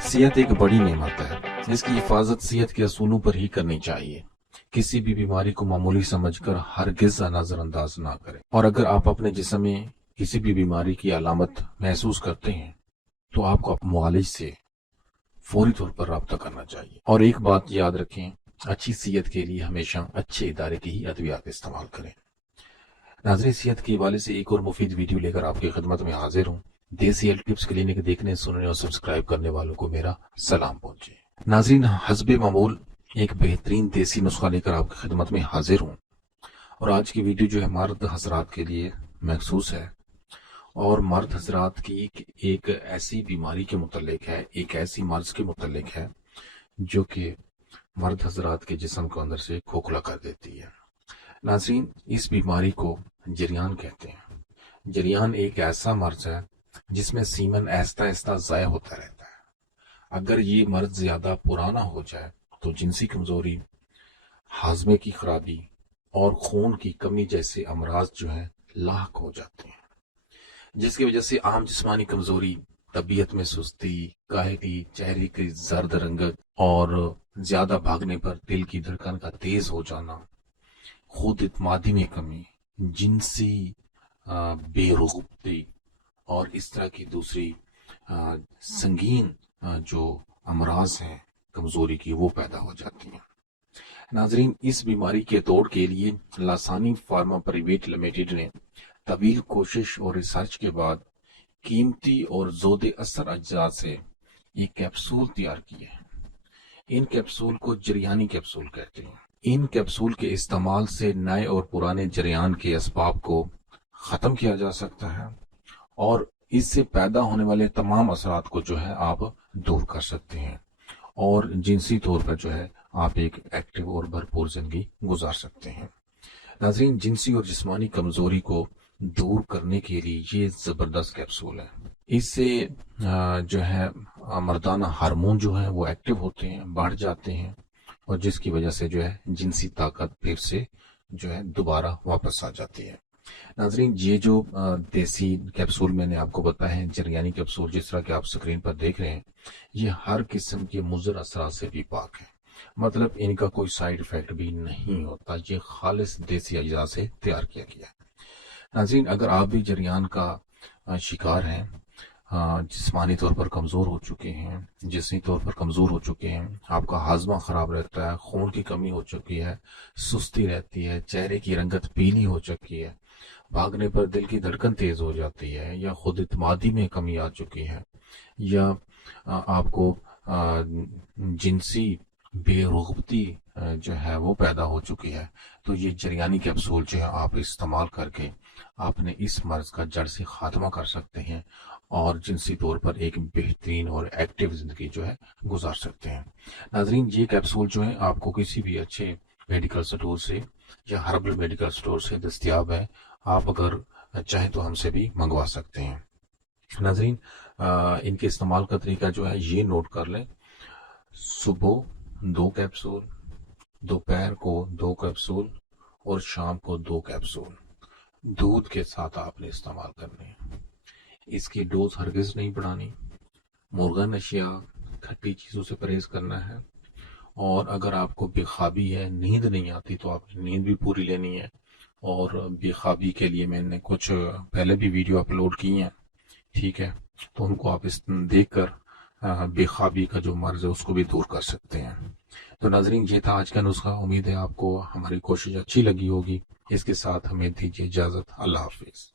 صحت ایک بڑی نعمت ہے، اس کی حفاظت صحت کے اصولوں پر ہی کرنی چاہیے۔ کسی بھی بیماری کو معمولی سمجھ کر ہرگز نظر انداز نہ کریں، اور اگر آپ اپنے جسم میں کسی بھی بیماری کی علامت محسوس کرتے ہیں تو آپ کو اپنے معالج سے فوری طور پر رابطہ کرنا چاہیے۔ اور ایک بات یاد رکھیں، اچھی صحت کے لیے ہمیشہ اچھے ادارے کی ہی ادویات استعمال کریں۔ ناظرین، صحت کے حوالے سے ایک اور مفید ویڈیو لے کر آپ کی خدمت میں حاضر ہوں۔ دیسی ہیلتھ ٹپس کلینک دیکھنے، سننے اور سبسکرائب کرنے والوں کو میرا سلام پہنچے۔ ناظرین، حسب معمول ایک بہترین دیسی نسخہ لے کر آپ کی خدمت میں حاضر ہوں، اور آج کی ویڈیو جو ہے مرد حضرات کے لیے مخصوص ہے، اور مرد حضرات کی ایک ایسی بیماری کے متعلق ہے، ایک ایسی مرض کے متعلق ہے جو کہ مرد حضرات کے جسم کو اندر سے کھوکھلا کر دیتی ہے۔ ناظرین، اس بیماری کو جریان کہتے ہیں۔ جریان ایک ایسا مرض ہے جس میں سیمن آہستہ آہستہ ضائع ہوتا رہتا ہے۔ اگر یہ مرض زیادہ پرانا ہو جائے تو جنسی کمزوری، ہاضمے کی خرابی اور خون کی کمی جیسے امراض جو ہیں لاحق ہو جاتے ہیں، جس کی وجہ سے عام جسمانی کمزوری، طبیعت میں سستی، کاہلی، چہرے کی زرد رنگت اور زیادہ بھاگنے پر دل کی دھڑکن کا تیز ہو جانا، خود اعتمادی میں کمی، جنسی بے رغبتی اور اس طرح کی دوسری سنگین جو امراض ہیں کمزوری کی، وہ پیدا ہو جاتی ہیں۔ ناظرین، اس بیماری کے توڑ کے لیے لاسانی فارما پرائیویٹ لمیٹڈ نے طویل کوشش اور ریسرچ کے بعد قیمتی اور زود اثر اجزاء سے ایک کیپسول تیار کی ہے۔ ان کیپسول کو جریانی کیپسول کہتے ہیں۔ ان کیپسول کے استعمال سے نئے اور پرانے جریان کے اسباب کو ختم کیا جا سکتا ہے، اور اس سے پیدا ہونے والے تمام اثرات کو جو ہے آپ دور کر سکتے ہیں، اور جنسی طور پر جو ہے آپ ایک ایکٹیو اور بھرپور زندگی گزار سکتے ہیں۔ ناظرین، جنسی اور جسمانی کمزوری کو دور کرنے کے لیے یہ زبردست کیپسول ہے۔ اس سے جو ہے مردانہ ہارمون جو ہیں وہ ایکٹیو ہوتے ہیں، بڑھ جاتے ہیں، اور جس کی وجہ سے جو ہے جنسی طاقت پھر سے جو ہے دوبارہ واپس آ جاتی ہے۔ ناظرین، یہ جو دیسی کیپسول میں نے آپ کو بتایا ہے، جریانی کیپسول، جس طرح کہ آپ سکرین پر دیکھ رہے ہیں، یہ ہر قسم کے مضر اثرات سے بھی پاک ہے۔ مطلب ان کا کوئی سائیڈ ایفیکٹ بھی نہیں ہوتا، یہ خالص دیسی اجزاء سے تیار کیا گیا ہے۔ ناظرین، اگر آپ بھی جریان کا شکار ہیں، جسمانی طور پر کمزور ہو چکے ہیں، جسمی طور پر کمزور ہو چکے ہیں، آپ کا ہاضمہ خراب رہتا ہے، خون کی کمی ہو چکی ہے، سستی رہتی ہے، چہرے کی رنگت پیلی ہو چکی ہے، بھاگنے پر دل کی دھڑکن تیز ہو جاتی ہے، یا خود اعتمادی میں کمی آ چکی ہے، یا آپ کو جنسی بے رغبتی جو ہے وہ پیدا ہو چکی ہے، تو یہ جریانی کیپسول جو ہے آپ استعمال کر کے اپنے اس مرض کا جڑ سے خاتمہ کر سکتے ہیں، اور جنسی طور پر ایک بہترین اور ایکٹیو زندگی جو ہے گزار سکتے ہیں۔ ناظرین، یہ کیپسول جو ہے آپ کو کسی بھی اچھے میڈیکل سٹور سے یا ہربل میڈیکل سٹور سے دستیاب ہے، آپ اگر چاہیں تو ہم سے بھی منگوا سکتے ہیں۔ ناظرین، ان کے استعمال کا طریقہ جو ہے یہ نوٹ کر لیں: صبح 2 کیپسول، دوپہر کو 2 کیپسول، اور شام کو 2 کیپسول دودھ کے ساتھ آپ نے استعمال کرنے ہیں۔ اس کی ڈوز ہرگز نہیں بڑھانی، مرغن اشیاء، کھٹی چیزوں سے پرہیز کرنا ہے، اور اگر آپ کو بے خوابی ہے، نیند نہیں آتی، تو آپ نے نیند بھی پوری لینی ہے۔ اور بے خوابی کے لیے میں نے کچھ پہلے بھی ویڈیو اپلوڈ کی ہیں، ٹھیک ہے، تو ان کو آپ دیکھ کر بے خوابی کا جو مرض ہے اس کو بھی دور کر سکتے ہیں۔ تو ناظرین، یہ تھا آج کا نسخہ۔ امید ہے آپ کو ہماری کوشش اچھی لگی ہوگی۔ اس کے ساتھ ہمیں دیجیے اجازت۔ اللہ حافظ۔